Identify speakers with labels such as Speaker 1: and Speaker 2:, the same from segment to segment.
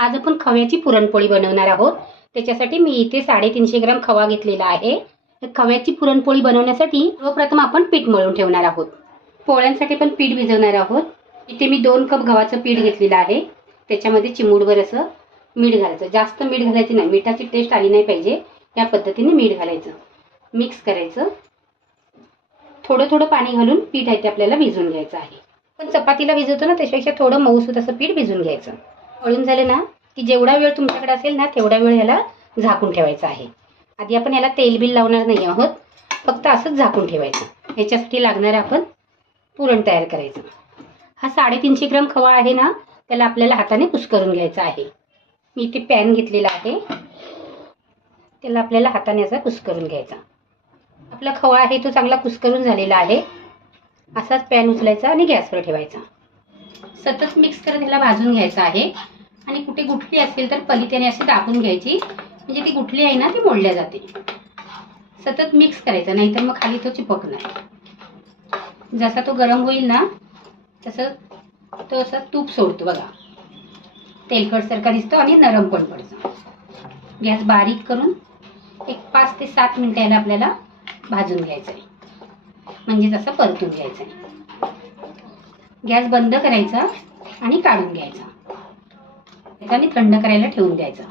Speaker 1: आज आपण खव्याची पुरणपोळी बनवणार आहोत. त्याच्यासाठी मी इथे साडेतीनशे ग्राम खवा घेतलेला आहे. खव्याची पुरणपोळी बनवण्यासाठी सर्वप्रथम आपण पीठ मळून ठेवणार आहोत. पोळ्यांसाठी पण पीठ भिजवणार आहोत. इथे मी दोन कप गव्हाचं पीठ घेतलेलं आहे. त्याच्यामध्ये चिमूडभर असं मीठ घालायचं. जास्त मीठ घालायचं नाही. मिठाची टेस्ट आली नाही पाहिजे. या पद्धतीने मीठ घालायचं. मिक्स करायचं. थोडं थोडं पाणी घालून पीठ आहे ते आपल्याला भिजवून घ्यायचं आहे. पण चपातीला भिजवतो ना त्याच्यापेक्षा थोडं मऊसूत असं पीठ भिजून घ्यायचं. वळून झाले ना की जेवढा वेळ तुमच्याकडे असेल ना तेवढा वेळ ह्याला झाकून ठेवायचा आहे. आधी आपण याला तेल बिल लावणार नाही आहोत फक्त असंच झाकून ठेवायचं. ह्याच्यासाठी लागणार आपण पुरण तयार करायचं. हा साडेतीनशे ग्राम खवा आहे ना त्याला आपल्याला हाताने कुस्करून घ्यायचा आहे. मी इथे पॅन घेतलेला आहे. त्याला आपल्याला हाताने असा कुस्करून घ्यायचा. आपला खवा आहे तो चांगला कुस्करून झालेला आहे. असाच पॅन उचलायचा आणि गॅसवर ठेवायचा. सतत मिक्स करत ह्याला भाजून घ्यायचा आहे. आणि कुठे गुठली असेल तर पलित्याने अशी दाबून घ्यायची. म्हणजे ती गुठली आहे ना ती मोडल्या जाते. सतत मिक्स करायचं नाहीतर मग खाली तो चिपकणार जसा तो गरम होईल ना तसं तो असं तूप सोडतो बघा. तेलकटसारखा दिसतो आणि नरम पण पडतो. गॅस बारीक करून एक पाच ते सात मिनिटं याला आपल्याला भाजून घ्यायचं आहे म्हणजे तसं परतून घ्यायचं आहे गॅस बंद करायचा आणि काढून घ्यायचा. आणि थंड करायला ठेवून द्यायचा.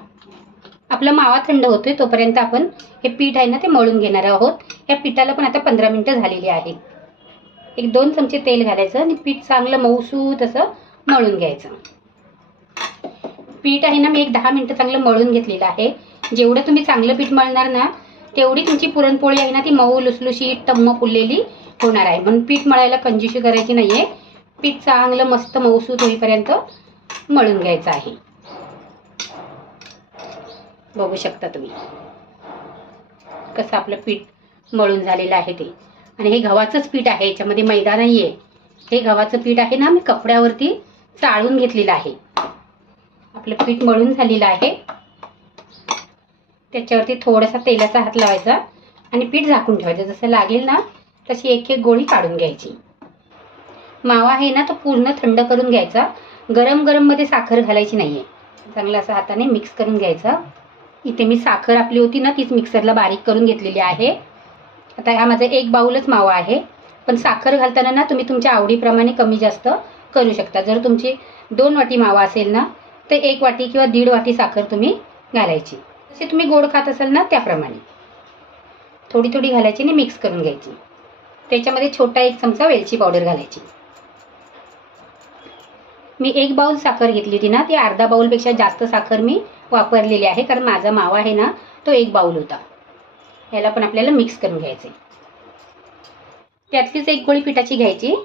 Speaker 1: आपला मावा थंड होतोय तोपर्यंत आपण हे पीठ आहे ना ते मळून घेणार आहोत. या पिठाला पण आता पंधरा मिनिटं झालेली आहेत एक दोन चमचे तेल घालायचं आणि पीठ चांगलं मऊसूत असं मळून घ्यायचं. पीठ आहे ना मी एक दहा मिनिटं चांगलं मळून घेतलेलं आहे. जेवढं तुम्ही चांगलं पीठ मळणार ना तेवढी तुमची पुरणपोळी आहे ना ती मऊ लुसलुशी टम्म फुललेली होणार आहे. म्हणून पीठ मळायला कंजूशी करायची नाहीये. पीठ चांगलं मस्त मऊसूत होईपर्यंत मळून घ्यायचं आहे. बघू शकता तुम्ही. कसं आपलं पीठ मळून झालेलं आहे ते. आणि हे गव्हाचंच पीठ आहे याच्यामध्ये मैदा नाही आहे हे गव्हाचं पीठ आहे ना मी कपड्यावरती चाळून घेतलेलं आहे. आपलं पीठ मळून झालेलं आहे. त्याच्यावरती थोडासा तेलाचा हात लावायचा आणि पीठ झाकून ठेवायचं. जसं लागेल ना तशी एक एक गोळी काढून घ्यायची. मावा आहे ना तो पूर्ण थंड करून घ्यायचा. गरम गरममध्ये साखर घालायची नाही आहे असा हाताने मिक्स करून घ्यायचा. इथे मी साखर आपली होती ना तीच मिक्सरला बारीक करून घेतलेली आहे. आता हा माझा एक बाऊलच मावा आहे. पण साखर घालताना ना तुम्ही तुमच्या आवडीप्रमाणे कमी जास्त करू शकता. जर तुमची दोन वाटी मावा असेल ना तर एक वाटी किंवा दीड वाटी साखर तुम्ही घालायची. जसे तुम्ही गोड खात असाल ना त्याप्रमाणे. थोडी थोडी घालायची आणि मिक्स करून घ्यायची. त्याच्यामध्ये छोटा एक चमचा वेलची पावडर घालायची. मी एक बाऊल साखर घेतली होती ना ती अर्धा बाऊलपेक्षा जास्त साखर मी वापरलेली आहे कारण माझा मावा आहे ना तो एक बाऊल होता. याला पण आपल्याला मिक्स करून घ्यायचे त्यातलीच एक गोळी पिठाची घ्यायची.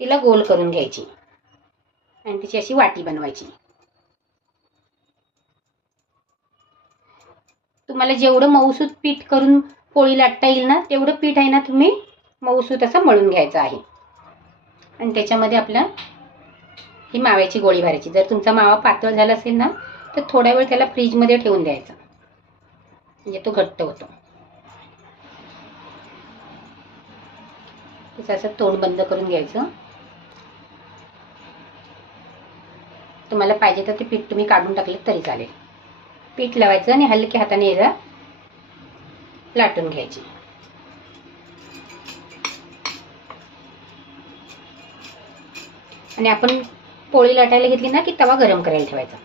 Speaker 1: तिला गोल करून घ्यायची. आणि तिची अशी वाटी बनवायची. तुम्हाला जेवढं मऊसूत पीठ करून पोळी लाटता येईल ना तेवढं पीठ आहे ना तुम्ही मऊसूत असं मळून घ्यायचं आहे. आणि त्याच्यामध्ये आपलं ही माव्याची गोळी भरायची. जर तुमचा मावा पातळ झाला असेल ना तर थोड्या वेळ त्याला फ्रीजमध्ये ठेवून द्यायचा. म्हणजे तो घट्ट होतो. असं तोंड बंद करून घ्यायचं. तुम्हाला पाहिजे तर ते पीठ तुम्ही काढून टाकले तरी चालेल. पीठ लावायचं आणि हलक्या हाताने याला लाटून घ्यायची. आणि आपण पोळी लाटायला घेतली ना की तवा गरम करायला ठेवायचा.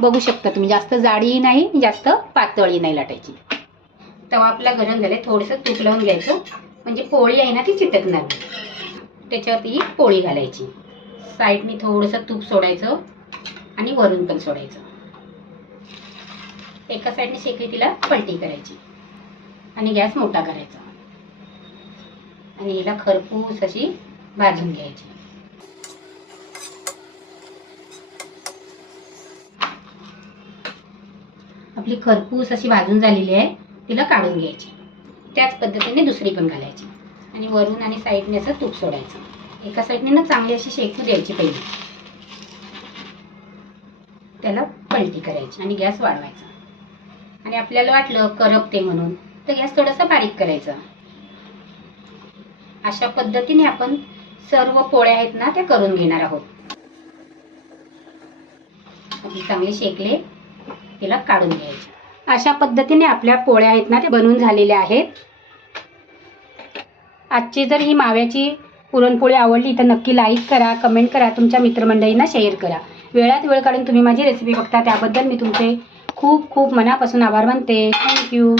Speaker 1: बघू शकता तुम्ही. जास्त जाडीही नाही जास्त पातळी नाही लाटायची. तवा आपला गरम झाले थोडंसं तूप लावून घ्यायचं. म्हणजे पोळी आहे ना ती चिटकणार नाही. त्याच्यावरती पोळी घालायची. साईडनी थोडंसं तूप सोडायचं आणि वरून पण सोडायचं. एका साईडने शेकली तिला पलटी करायची. आणि गॅस मोठा करायचा. आणि हिला खरपूस अशी भाजून घ्यायची. आपली खरपूस अशी भाजून झालेली आहे तिला काढून घ्यायची. त्याच पद्धतीने दुसरी पण घालायची. आणि वरून आणि साईडने असं तूप सोडायचं. एका साईडने ना चांगली अशी शेकू द्यायची पहिली. त्याला पलटी करायची आणि गॅस वाढवायचा. आणि आपल्याला वाटलं करपते म्हणून तर गॅस थोडासा बारीक करायचा. अशा पद्धतीने आपण सर्व पोळ्या आहेत ना त्या करून घेणार आहोत. चांगले शेकले. तिला काढून घ्यायचे. अशा पद्धतीने आपल्या पोळ्या आहेत ना ते बनवून झालेल्या आहेत. आजची जर ही माव्याची पुरणपोळी आवडली तर नक्की लाईक करा कमेंट करा तुमच्या मित्रमंडळींना शेअर करा. वेळात वेळ काढून तुम्ही माझी रेसिपी बघता त्याबद्दल मी तुमचे खूप खूप मनापासून आभार मानते. थँक्यू